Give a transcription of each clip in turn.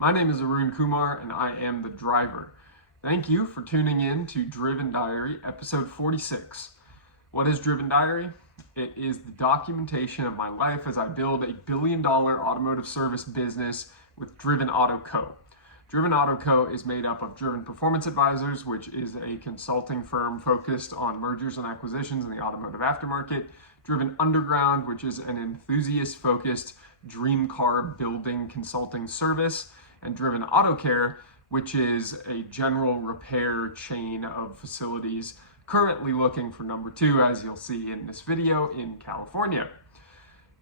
My name is Arun Kumar and I am the driver. Thank you for tuning in to Driven Diary, episode 46. What is Driven Diary? It is the documentation of my life as I build a billion-dollar automotive service business with Driven Auto Co. Driven Auto Co. is made up of Driven Performance Advisors, which is a consulting firm focused on mergers and acquisitions in the automotive aftermarket, Driven Underground, which is an enthusiast-focused dream car building consulting service, and Driven Auto Care, which is a general repair chain of facilities currently looking for number 2, as you'll see in this video, in California.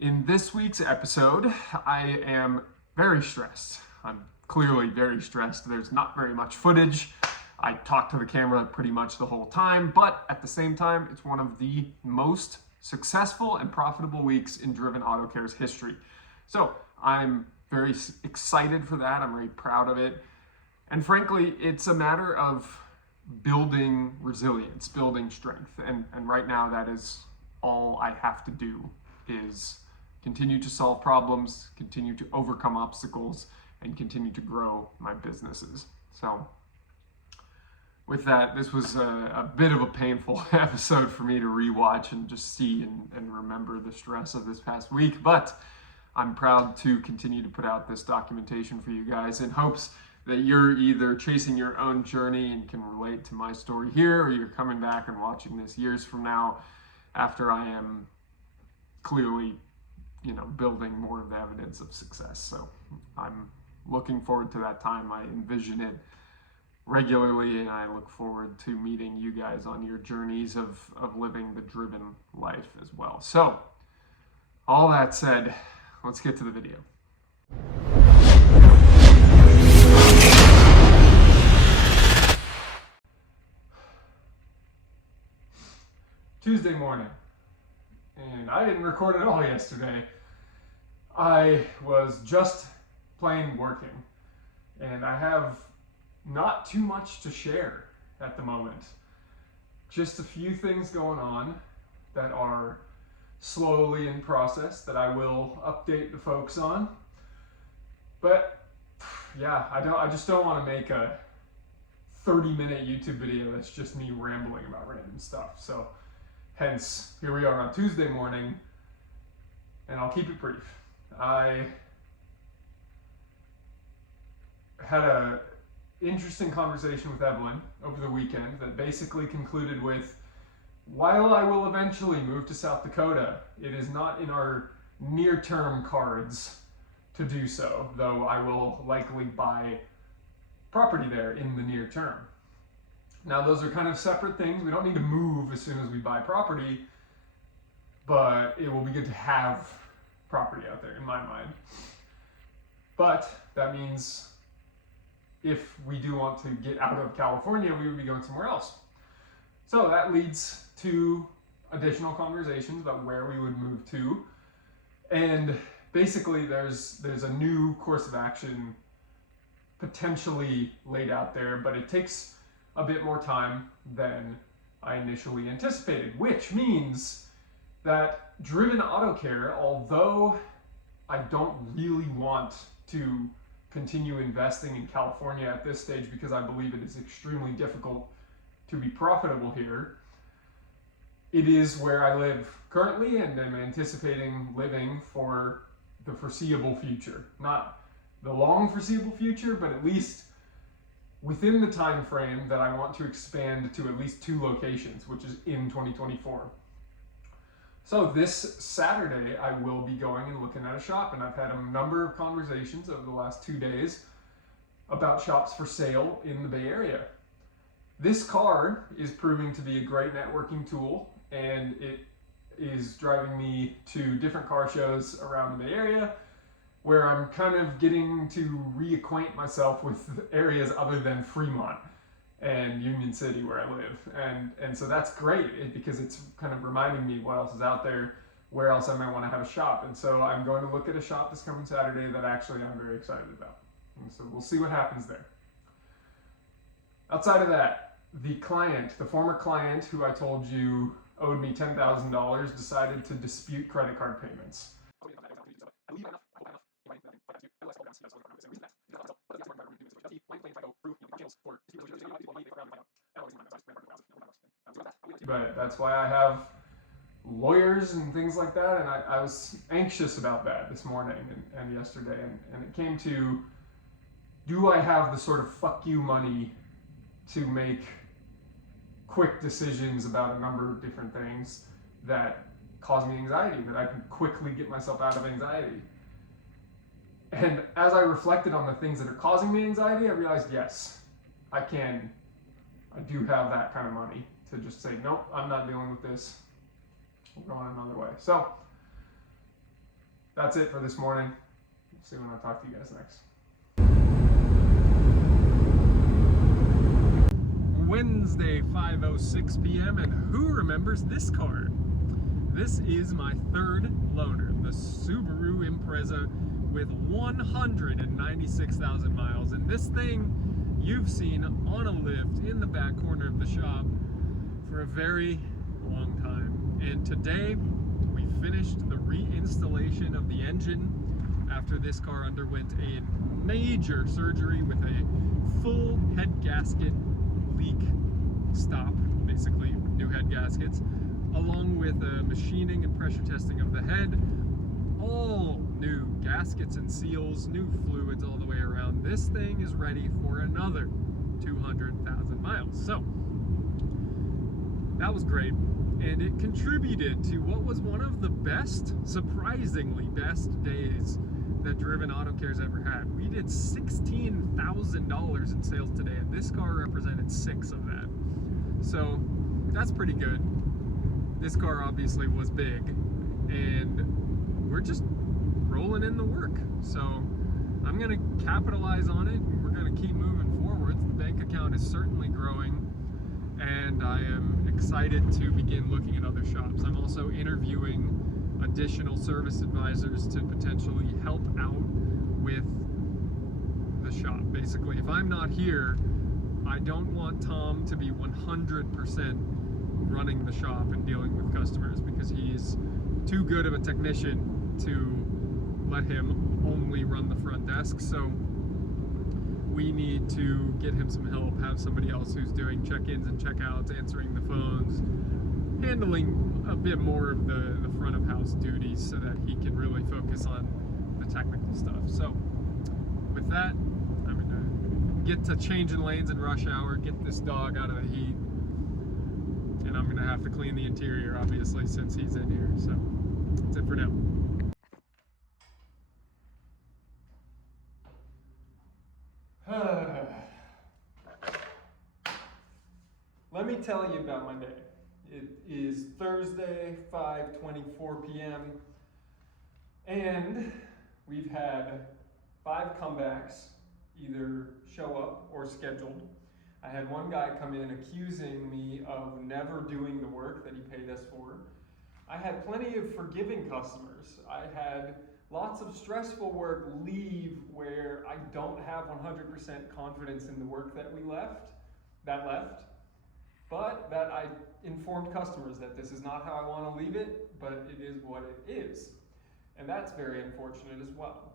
In this week's episode, I am very stressed. I'm clearly very stressed. There's not very much footage. I talk to the camera pretty much the whole time, but at the same time, it's one of the most successful and profitable weeks in Driven Auto Care's history. So I'm very excited for that. I'm very proud of it. And frankly, it's a matter of building resilience, building strength. And right now, that is all I have to do, is continue to solve problems, continue to overcome obstacles, and continue to grow my businesses. So with that, this was a bit of a painful episode for me to rewatch and just see and remember the stress of this past week. But I'm proud to continue to put out this documentation for you guys in hopes that you're either chasing your own journey and can relate to my story here, or you're coming back and watching this years from now after I am clearly, building more of the evidence of success. So I'm looking forward to that time. I envision it regularly, and I look forward to meeting you guys on your journeys of living the driven life as well. So all that said, let's get to the video. Tuesday morning, and I didn't record at all yesterday. I was just plain working, and I have not too much to share at the moment. Just a few things going on that are slowly in process that I will update the folks on. But yeah, I just don't want to make a 30-minute YouTube video that's just me rambling about random stuff. So hence, here we are on Tuesday morning, and I'll keep it brief. I had an interesting conversation with Evelyn over the weekend that basically concluded with, while I will eventually move to South Dakota, it is not in our near-term cards to do so, though I will likely buy property there in the near term. Now, those are kind of separate things. We don't need to move as soon as we buy property, but it will be good to have property out there, in my mind. But that means if we do want to get out of California, we would be going somewhere else. So that leads to additional conversations about where we would move to. And basically, there's a new course of action potentially laid out there, but it takes a bit more time than I initially anticipated, which means that Driven Auto Care, although I don't really want to continue investing in California at this stage because I believe it is extremely difficult to be profitable here, it is where I live currently and am anticipating living for the foreseeable future. Not the long foreseeable future, but at least within the time frame that I want to expand to at least 2 locations, which is in 2024. So this Saturday, I will be going and looking at a shop, and I've had a number of conversations over the last 2 days about shops for sale in the Bay Area. This car is proving to be a great networking tool, and it is driving me to different car shows around the Bay Area where I'm kind of getting to reacquaint myself with areas other than Fremont and Union City where I live. And so that's great because it's kind of reminding me what else is out there, where else I might want to have a shop. And so I'm going to look at a shop this coming Saturday that actually I'm very excited about. And so we'll see what happens there. Outside of that, the former client who I told you owed me $10,000 decided to dispute credit card payments. but that's why I have lawyers and things like that, and I was anxious about that this morning and yesterday, and it came to, do I have the sort of fuck you money to make quick decisions about a number of different things that cause me anxiety, that I can quickly get myself out of anxiety? And as I reflected on the things that are causing me anxiety, I realized, yes, I do have that kind of money to just say, nope, I'm not dealing with this. We're going another way. So that's it for this morning. We'll see when I talk to you guys next. Wednesday, 5:06 p.m. and who remembers this car? This is my third loaner, the Subaru Impreza with 196,000 miles. And this thing you've seen on a lift in the back corner of the shop for a very long time. And today we finished the reinstallation of the engine after this car underwent a major surgery with a full head gasket leak stop, basically new head gaskets, along with machining and pressure testing of the head, all new gaskets and seals, new fluids all the way around. This thing is ready for another 200,000 miles. So that was great, and it contributed to what was one of the best, surprisingly best days that Driven Auto Care's ever had. We did $16,000 in sales today, and this car represented 6 of that. So that's pretty good. This car obviously was big, and we're just rolling in the work. So I'm gonna capitalize on it. We're gonna keep moving forward. The bank account is certainly growing, and I am excited to begin looking at other shops. I'm also interviewing additional service advisors to potentially help out with the shop. Basically, if I'm not here, I don't want Tom to be 100% running the shop and dealing with customers, because he's too good of a technician to let him only run the front desk. So we need to get him some help, have somebody else who's doing check-ins and check-outs, answering the phones, handling a bit more of the front of house duties so that he can really focus on the technical stuff. So with that, I'm gonna get to changing lanes in rush hour, get this dog out of the heat, and I'm gonna have to clean the interior, obviously, since he's in here. So that's it for now. Let me tell you about my day. It is Thursday, 5:24 p.m. and we've had 5 comebacks, either show up or scheduled. I had one guy come in accusing me of never doing the work that he paid us for. I had plenty of forgiving customers. I had lots of stressful work leave where I don't have 100% confidence in the work that left, but that I informed customers that this is not how I want to leave it, but it is what it is. And that's very unfortunate as well.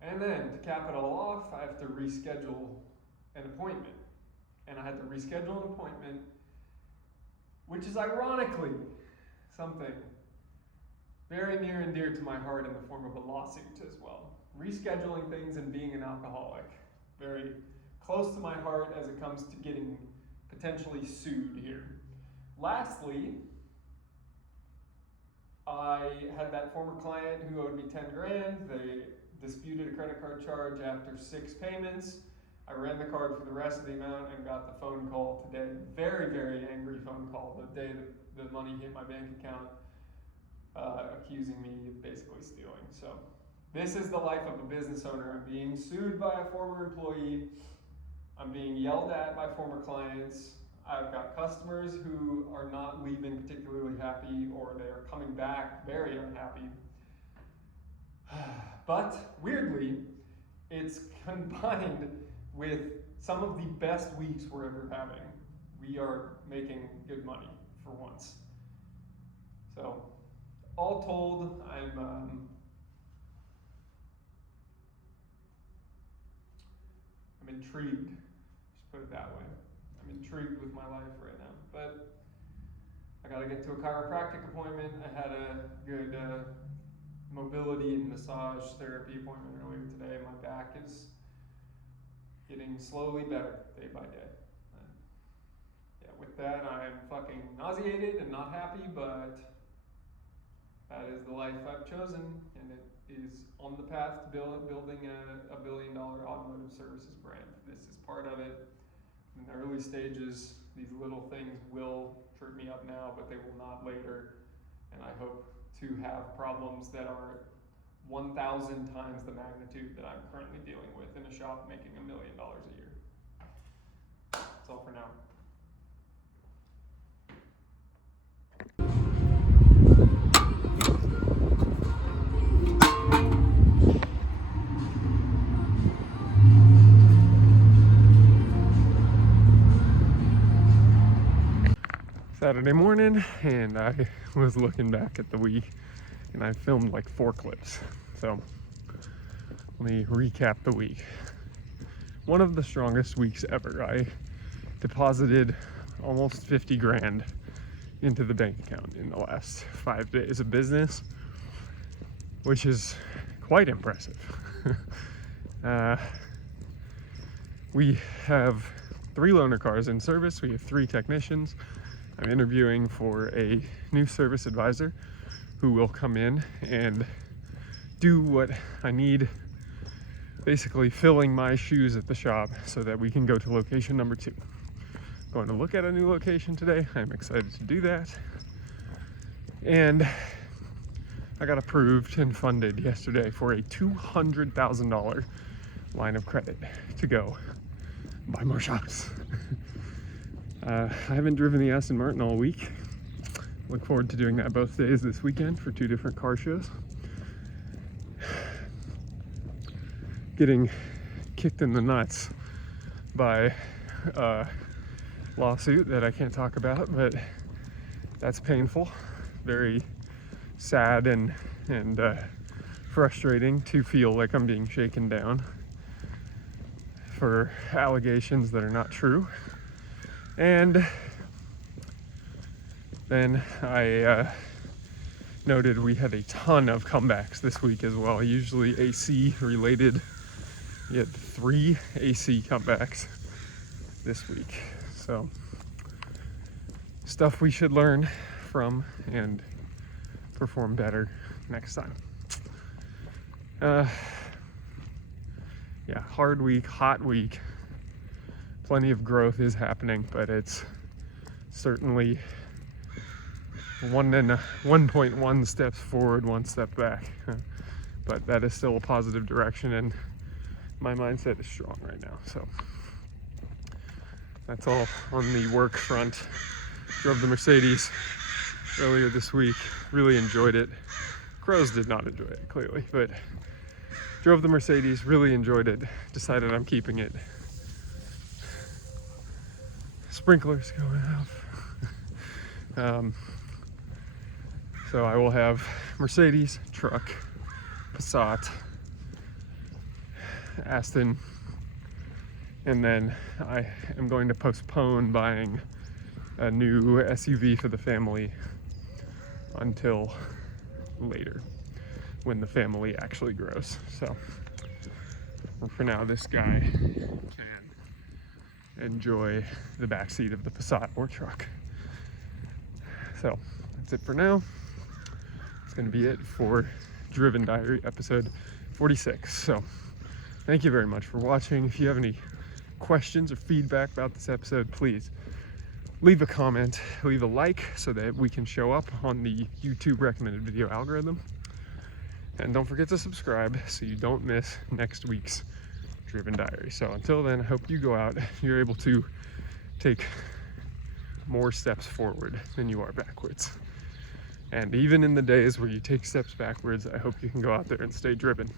And then to cap it all off, I have to reschedule an appointment. And I had to reschedule an appointment, which is ironically something very near and dear to my heart in the form of a lawsuit as well. Rescheduling things and being an alcoholic, very close to my heart as it comes to getting potentially sued here. Lastly, I had that former client who owed me 10 grand. They disputed a credit card charge after 6 payments. I ran the card for the rest of the amount and got the phone call today. Very, very angry phone call the day that the money hit my bank account, accusing me of basically stealing. So this is the life of a business owner. I'm being sued by a former employee. I'm being yelled at by former clients. I've got customers who are not leaving particularly happy, or they are coming back very unhappy. But weirdly, it's combined with some of the best weeks we're ever having. We are making good money for once. So all told, I'm intrigued. Just put it that way. I'm intrigued with my life right now. But I got to get to a chiropractic appointment. I had a good mobility and massage therapy appointment earlier today. My back is getting slowly better day by day. And yeah, with that, I'm fucking nauseated and not happy, but that is the life I've chosen, and it is on the path to building a $1 billion automotive services brand. This is part of it. In the early stages, these little things will trip me up now, but they will not later. And I hope to have problems that are 1,000 times the magnitude that I'm currently dealing with in a shop making $1 million a year. That's all for now. Saturday morning, and I was looking back at the week, and I filmed like 4 clips. So let me recap the week. One of the strongest weeks ever. I deposited almost 50 grand into the bank account in the last 5 days of business, which is quite impressive. We have 3 loaner cars in service. We have 3 technicians. I'm interviewing for a new service advisor who will come in and do what I need, basically filling my shoes at the shop so that we can go to location number 2. Going to look at a new location today. I'm excited to do that. And I got approved and funded yesterday for a $200,000 line of credit to go buy more shocks. I haven't driven the Aston Martin all week. Look forward to doing that both days this weekend for 2 different car shows. Getting kicked in the nuts by a lawsuit that I can't talk about, but that's painful. Very sad and frustrating to feel like I'm being shaken down for allegations that are not true. And then I noted we had a ton of comebacks this week as well. Usually AC related. We had 3 AC comebacks this week. So stuff we should learn from and perform better next time. Yeah, hard week, hot week. Plenty of growth is happening, but it's certainly 1.1 steps forward, 1 step back. But that is still a positive direction, and my mindset is strong right now. So that's all on the work front. Drove the Mercedes earlier this week. Really enjoyed it. Crows did not enjoy it, clearly, but drove the Mercedes, really enjoyed it. Decided I'm keeping it. Sprinklers going off. So I will have Mercedes, truck, Passat, Aston, and then I am going to postpone buying a new SUV for the family until later, when the family actually grows. So for now, this guy can enjoy the backseat of the Passat or truck. So that's it for now. It's going to be it for Driven Diary episode 46. So thank you very much for watching. If you have any questions or feedback about this episode, please leave a comment, leave a like so that we can show up on the YouTube recommended video algorithm. And don't forget to subscribe so you don't miss next week's Driven Diary. So until then, I hope you go out, you're able to take more steps forward than you are backwards. And even in the days where you take steps backwards, I hope you can go out there and stay driven.